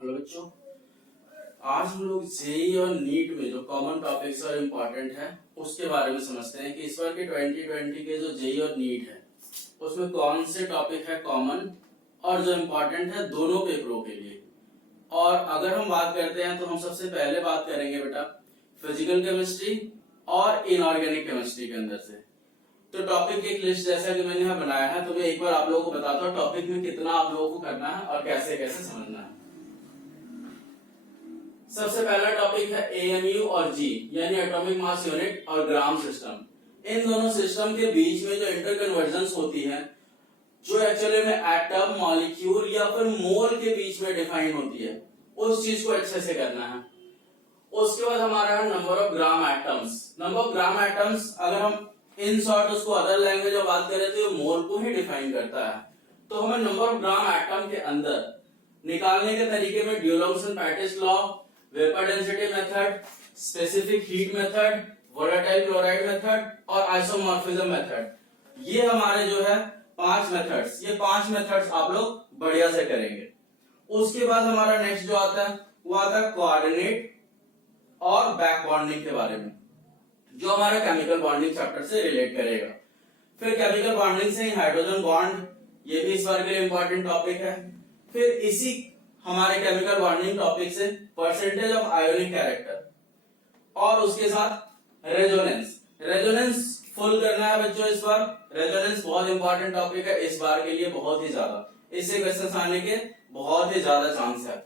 Hello बच्चों, आज हम लोग जेई और नीट में जो कॉमन टॉपिक्स और इम्पोर्टेंट है उसके बारे में समझते हैं कि इस बार के 2020 के जो जेई और नीट है उसमें कौन से टॉपिक है कॉमन और जो इम्पोर्टेंट है दोनों पेपरों के लिए। और अगर हम बात करते हैं तो हम सबसे पहले बात करेंगे बेटा फिजिकल केमिस्ट्री और इनऑर्गेनिक केमिस्ट्री के अंदर से। तो टॉपिक की एक लिस्ट जैसा कि मैंने यहाँ बनाया है, तो मैं एक बार आप लोगों को बताता हूँ टॉपिक में कितना आप लोगों को करना है और कैसे कैसे समझना है। सबसे पहला टॉपिक है एएमयू और जी यानी एटॉमिक मास यूनिट और ग्राम सिस्टम। इन दोनों सिस्टम के बीच में जो इंटरकन्वर्जेंस होती है, जो एक्चुअली में एटम, मॉलिक्यूल या फिर मोल के बीच में डिफाइन होती है, उस चीज को अच्छे से करना है। उसके बाद हमारा है number of gram atoms. Number of gram atoms अगर हम इन शॉर्ट उसको अदर लैंग्वेज में बात करें तो ये मोल को ही डिफाइन करता है। तो हमें नंबर ऑफ ग्राम एटम के अंदर निकालने के तरीके में Dulong Petit law, vapour density method, specific heat method, volatile chloride method और आइसोमॉर्फिज्म मेथड, ये हमारे जो है 5 मेथड्स, ये 5 मेथड्स आप लोग बढ़िया से करेंगे। उसके बाद हमारा नेक्स्ट जो आता है वो आता है कोऑर्डिनेट और बैक बॉन्डिंग के बारे में, जो हमारा केमिकल बॉन्डिंग चैप्टर से रिलेट करेगा। फिर केमिकल बॉन्डिंग से हाइड्रोजन बॉन्ड, ये भी इस बार के लिए इंपॉर्टेंट टॉपिक है। फिर इसी हमारे केमिकल बॉन्डिंग टॉपिक से परसेंटेज ऑफ आयोनिक कैरेक्टर और उसके साथ रेजोनेंस फुल करना है बच्चों। इस बार रेजोनेंस बहुत इंपॉर्टेंट टॉपिक है इस बार के लिए, बहुत ही ज्यादा, इससे क्वेश्चंस आने के बहुत ही ज्यादा चांस है।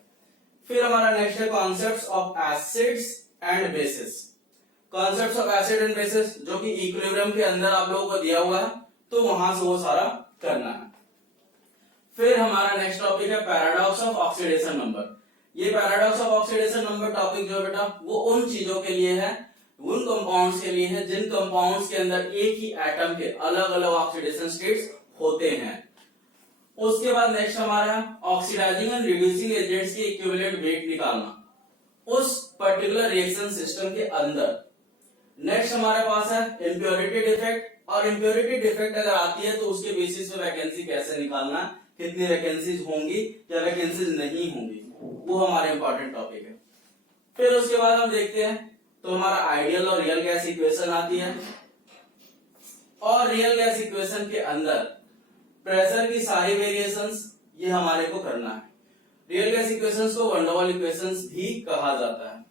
फिर हमारा नेक्स्ट है concepts of acids and bases. Concepts of acid and bases जो कि इक्विलिब्रियम के अंदर आप लोगों को दिया हुआ है, तो वहां से वो सारा करना है। फिर हमारा नेक्स्ट टॉपिक है पैराडॉक्स ऑफ ऑक्सीडेशन नंबर। ये paradox of oxidation number topic जो है बेटा वो उन चीजों के लिए है, उन कंपाउंड्स के लिए है जिन कंपाउंड्स के अंदर एक ही एटम के अलग अलग ऑक्सीडेशन स्टेट्स होते हैं। उसके बाद नेक्स्ट हमारा ऑक्सीडाइजिंग एंड रिड्यूसिंग एजेंट्स के इक्विवेलेंट वेट निकालना उस पर्टिकुलर रिएक्शन सिस्टम के अंदर। नेक्स्ट हमारे पास है इम्प्योरिटी डिफेक्ट, और इम्प्योरिटी डिफेक्ट अगर आती है तो उसके बेसिस पे वैकेंसी कैसे निकालना, कितनी वैकेंसीज होंगी या वैकेंसीज नहीं होंगी, वो हमारे इंपॉर्टेंट टॉपिक है। फिर उसके बाद हम देखते हैं तो हमारा आइडियल और रियल गैस इक्वेशन आती है, और रियल गैस इक्वेशन के अंदर प्रेशर की सारी वेरिएशंस ये हमारे को करना है। रियल गैस इक्वेशंस को वन डे वाल इक्वेशंस भी कहा जाता है।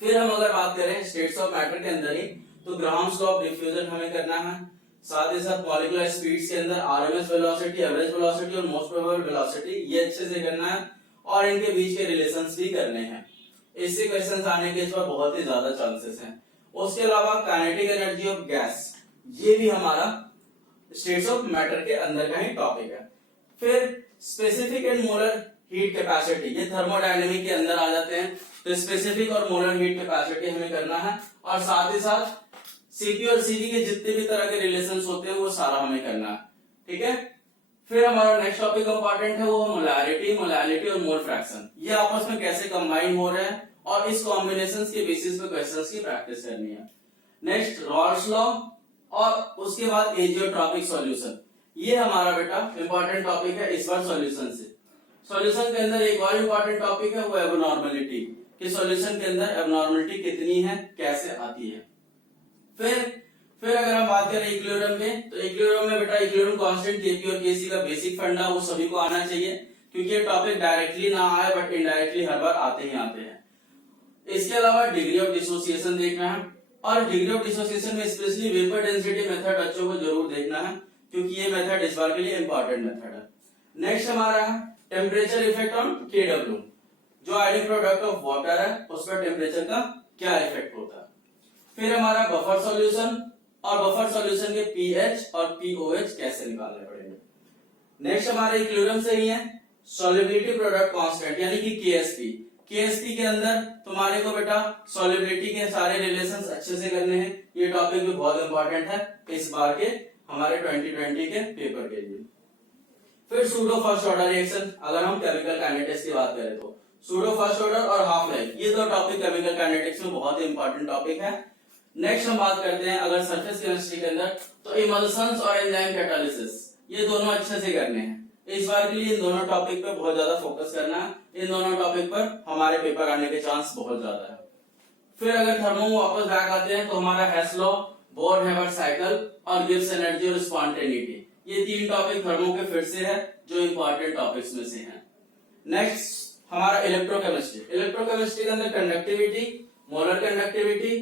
फिर हम अगर बात करें स्टेट्स ऑफ मैटर के अंदर ही, तो ग्राम्स लॉ ऑफ डिफ्यूजन हमें करना है। साथ ही साथ मॉलिक्यूलर स्पीड्स के अंदर आरएमएस वेलोसिटी, एवरेज वेलोसिटी और मोस्ट प्रोबेबल वेलोसिटी, ये अच्छे से करना है और इनके बीच के रिलेशंस भी करने हैं। इससे क्वेश्चंस आने के इस पर बहुत ही ज्यादा चांसेस हैं। उसके अलावा काइनेटिक एनर्जी ऑफ गैस, ये भी हमारा स्टेट्स ऑफ मैटर के अंदर का ही टॉपिक है। फिर specific and molar heat capacity, ये थर्मोडायनेमिक के अंदर आ जाते हैं, तो स्पेसिफिक और मोलर हीट कैपेसिटी हमें करना है, और साथ ही साथ सीपी और सीवी के जितने भी तरह के रिलेशंस होते हैं वो सारा हमें करना है। ठीक है। फिर हमारा नेक्स्ट टॉपिक इंपॉर्टेंट है वो मोलैलिटी और मोल फ्रैक्शन, ये आपस में कैसे कंबाइन हो रहे हैं और इस कॉम्बिनेशंस के बेसिस पे क्वेश्चंस की प्रैक्टिस करनी है। नेक्स्ट रॉल्स लॉ, और उसके बाद एजियोट्रॉपिक सॉल्यूशन, ये हमारा बेटा इंपॉर्टेंट टॉपिक है इस बार सॉल्यूशन से। सॉल्यूशन के अंदर एक और इंपॉर्टेंट टॉपिक है वो एबनॉर्मलिटी, कि सॉल्यूशन के अंदर एबनॉर्मलिटी कितनी है, कैसे आती है। फिर अगर हम बात करें इक्विलिब्रियम में, तो इक्विलिब्रियम में बेटा इक्विलिब्रियम कांस्टेंट केपी और केसी का बेसिक फंडा वो सभी को आना चाहिए, क्योंकि ये टॉपिक डायरेक्टली ना आए बट इनडायरेक्टली हर बार आते ही आते हैं। इसके अलावा डिग्री ऑफ डिसोसिएशन देखना है, और डिग्री ऑफ डिसोसिएशन में स्पेशली वेपर डेंसिटी मेथड बच्चों को जरूर देखना है, क्योंकि ये मेथड इस बार के लिए इंपॉर्टेंट मेथड है। नेक्स्ट हमारा है टेम्परेचर इफेक्ट ऑन केडब्ल्यू, जो आइडियल प्रोडक्ट ऑफ वाटर है उस पर टेम्परेचर का क्या इफेक्ट होता है। फिर हमारा बफर सॉल्यूशन, और बफर सॉल्यूशन के पीएच और पीओएच कैसे निकालने पड़ेंगे। नेक्स्ट हमारे इक्विलिब्रियम से ही है सॉल्युबिलिटी प्रोडक्ट कांस्टेंट यानी कि केएसपी। केएसपी के अंदर तुम्हारे को बेटा सॉल्युबिलिटी के सारे रिलेशंस अच्छे से करने हैं, ये टॉपिक भी बहुत इंपॉर्टेंट है इस बार के हमारे 2020 के पेपर के लिए। फिर सूडो फर्स्ट ऑर्डर रिएक्शन, अगर हम केमिकल काइनेटिक्स की बात करें तो सूडो फर्स्ट ऑर्डर और हाफ लाइफ, ये दो टॉपिक केमिकल काइनेटिक्स में बहुत ही इंपॉर्टेंट टॉपिक है। नेक्स्ट हम बात करते हैं अगर सरफेस केमिस्ट्री के अंदर, तो इमल्शंस और एंजाइम कैटालिसिस, ये दोनों अच्छे से करने हैं। इस बार के लिए इन दोनों टॉपिक पे बहुत ज्यादा फोकस करना है, इन दोनों टॉपिक पर हमारे पेपर आने के चांस बहुत ज्यादा है। फिर अगर थर्मो वापस बैक आते हैं तो हमारा हेस लॉ, बोर हेबर साइकिल और गिब्स एनर्जी और स्पॉन्टेनिटी, ये तीन टॉपिक थर्मो के फिर से है जो इंपॉर्टेंट टॉपिक्स में से हैं। नेक्स्ट हमारा इलेक्ट्रोकेमिस्ट्री। इलेक्ट्रोकेमिस्ट्री के अंदर conductivity, molar conductivity,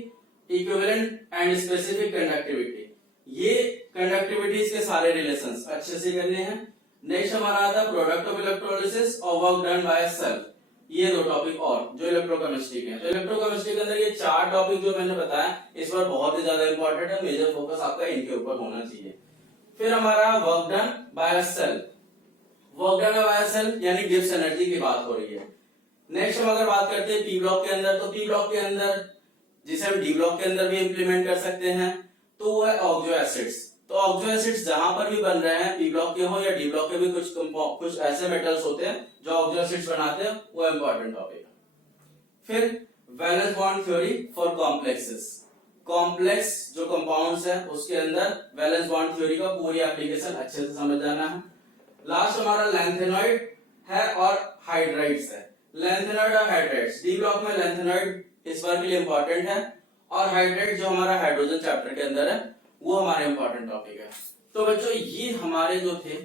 equivalent and specific conductivity, ये कंडक्टिविटीज के सारे रिलेशंस अच्छे से करने हैं। नेक्स्ट हमारा आता है प्रोडक्ट ऑफ इलेक्ट्रोलिसिस और वर्क डन बाय सेल, ये दो टॉपिक और जो इलेक्ट्रोकेमिस्ट्री के हैं। तो इलेक्ट्रोकेमिस्ट्री के अंदर ये चार टॉपिक जो मैंने बताया इस बार बहुत ही ज्यादा इंपॉर्टेंट है, मेजर फोकस आपका इनके ऊपर होना चाहिए। फिर हमारा work done by cell, work done by cell यानी गिब्स एनर्जी की बात हो रही है। नेक्स्ट हम अगर बात करते हैं पी ब्लॉक के अंदर, तो पी ब्लॉक के अंदर जिसे हम डी ब्लॉक के अंदर भी इंप्लीमेंट कर सकते हैं तो वो है ऑक्सो एसिड्स। तो ऑक्सो एसिड्स जहां पर भी बन रहे हैं, पी ब्लॉक के हो या डी ब्लॉक के भी, कुछ ऐसे मेटल्स होते हैं जो ऑक्सो एसिड्स बनाते हैं, वो इंपॉर्टेंट टॉपिक है। फिर valence bond theory for complexes, complex जो कंपाउंड्स है उसके अंदर वैलेंस बॉन्ड थ्योरी का पूरी एप्लीकेशन अच्छे से समझ जाना है। लास्ट हमारा लैंथेनॉइड है और हाइड्राइड्स है। लैंथेनॉइड और हाइड्राइड्स, डी ब्लॉक में लैंथेनॉइड इस बार के लिए इंपॉर्टेंट है और हाइड्राइड जो हमारा हाइड्रोजन चैप्टर के अंदर है वो हमारा इंपॉर्टेंट टॉपिक है। तो बच्चों ये हमारे जो थे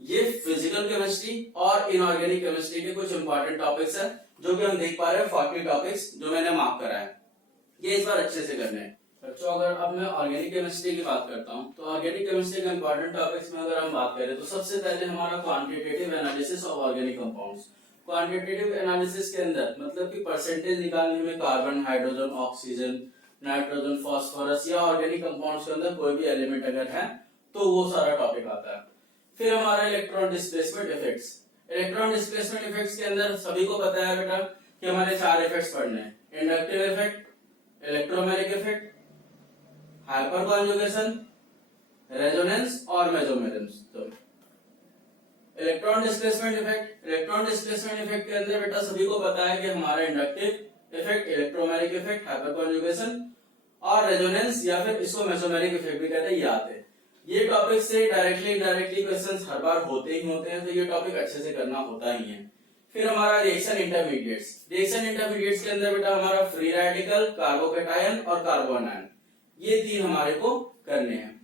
ये फिजिकल केमिस्ट्री और इनऑर्गेनिक केमिस्ट्री के कुछ इंपॉर्टेंट टॉपिक्स है जो कि हम देख पा रहे हैं 40 टॉपिक्स जो मैंने मार्क करा है, ये इस बार अच्छे से करने हैं। बच्चों अगर अब मैं ऑर्गेनिक केमिस्ट्री की बात करता हूं तो ऑर्गेनिक केमिस्ट्री के इंपॉर्टेंट टॉपिक्स में अगर हम बात करें तो सबसे पहले हमारा quantitative analysis of organic compounds. Quantitative analysis के अंदर मतलब कि परसेंटेज निकालने में carbon, hydrogen, oxygen, nitrogen, phosphorus या ऑर्गेनिक कंपाउंड्स के अंदर कोई भी एलिमेंट अगर है तो वो सारा टॉपिक आता है। फिर हमारा electron displacement effects. Electron displacement effects के अंदर सभी को पता है बेटा कि हमारे चार इफेक्ट्स पढ़ने हैं, inductive effect, electromagnetic effect, hyper conjugation, resonance और मेसोमेरिज्म। तो electron displacement effect, electron displacement effect के अंदर बेटा सभी को पता है कि हमारा inductive effect, electromagnetic effect, hyper conjugation और रेजोनेंस या फिर इसको मेसोमेरिक इफेक्ट भी कहते हैं, ये आते हैं। ये टॉपिक से डायरेक्टली इनडायरेक्टली क्वेश्चंस हर बार होते ही होते हैं, तो ये टॉपिक अच्छे से करना होता ही है। फिर हमारा रिएक्शन इंटरमीडिएट्स। रिएक्शन इंटरमीडिएट्स के अंदर बेटा हमारा फ्री रेडिकल, कार्बोकैटायन और कार्बोनायन, ये तीन हमारे को करने हैं।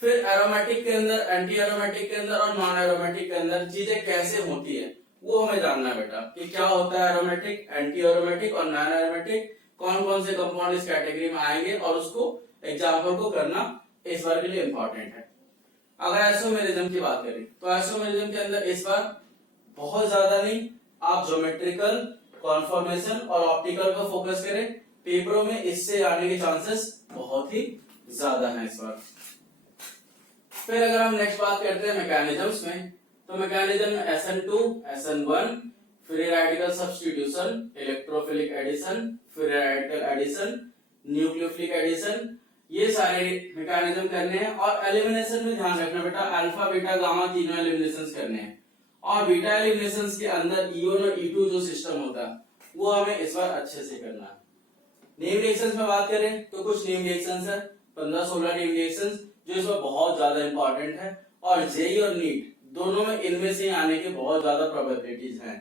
फिर एरोमेटिक के अंदर, एंटी एरोमेटिक के अंदर और नॉन एरोमेटिक के अंदर चीजें कैसे होती है वो हमें जानना है बेटा कि क्या होता है एरोमेटिक, एंटी एरोमेटिक और नॉन एरोमेटिक, कौन कौन से कंपाउंड इस कैटेगरी में आएंगे और उसको एग्जाम्पल को करना इस बार के लिए इंपॉर्टेंट है। अगर आइसोमेरिज्म की बात करें तो आइसोमेरिज्म के अंदर इस बार बहुत ज्यादा नहीं, आप ज्योमेट्रिकल, कॉन्फॉर्मेशन और ऑप्टिकल पर फोकस करें, पेपरों में इससे आने के चांसेस बहुत ही ज्यादा हैं इस बार। फिर अगर हम नेक्स्ट बात करते हैं मैकेनिज्म्स में, तो मैकेनिज्म में SN2, SN1, free radical substitution, electrophilic addition, free radical addition, nucleophilic addition, ये सारे मैकेनिज्म करने हैं। और एलिमिनेशन में ध्यान रखना बेटा अल्फा, बीटा, गामा तीनों एलिमिनेशंस करने हैं और बीटा एलिमिनेशंस के अंदर E1 और E2 जो सिस्टम होता है वो हमें इस बार अच्छे से करना है। नेम रिएक्शंस में बात करें तो कुछ नेम रिएक्शंस है, 15-16 नेम रिएक्शंस जो इसमें बहुत ज्यादा इंपॉर्टेंट है और जेई और नीट दोनों में इनमें से आने के बहुत ज्यादा प्रोबेबिलिटीज हैं।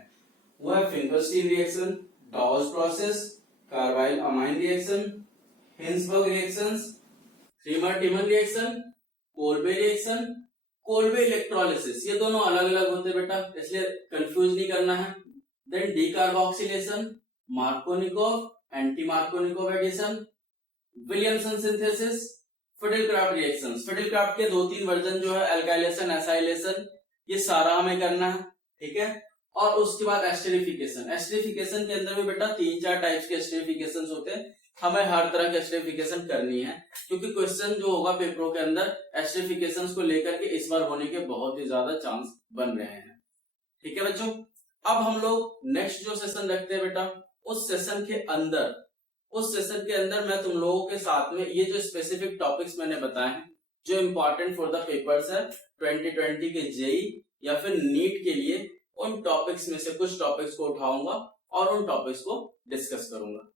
वो है Finkelstein reaction, Dow's process, carbylamine reaction, Hinsberg reactions, Reimer Tiemann reaction, Kolbe reaction, Kolbe electrolysis, ये दोनों अलग अलग होते हैं बेटा, इसलिए कंफ्यूज नहीं करना है। Then decarboxylation, Markovnikov, anti Markovnikov addition, Williamson synthesis, Friedel Crafts reactions. Friedel Crafts के 2-3 वर्जन जो है एल्काइलेशन, एसाइलेशन, ये सारा हमें करना है, ठीक है। और उसके बाद एस्टरिफिकेशन। एस्टरिफिकेशन के अंदर भी बेटा 3-4 टाइप्स के एस्टरिफिकेशंस होते हैं, हमें हर तरह की एस्टरिफिकेशन करनी है क्योंकि क्वेश्चन जो होगा पेपरों के अंदर एस्टरिफिकेशंस को लेकर के इस बार होने के बहुत ही ज्यादा चांस बन रहे हैं, ठीक है बच्चों। अब हम लोग नेक्स्ट जो सेशन रखते हैं बेटा, उस सेशन के अंदर मैं तुम लोगों के साथ में ये जो स्पेसिफिक टॉपिक्स मैंने बताए हैं जो इम्पोर्टेंट फॉर द पेपर्स है 2020 के जेई या फिर नीट के लिए, उन टॉपिक्स में से कुछ टॉपिक्स को उठाऊंगा और उन टॉपिक्स को डिस्कस करूंगा।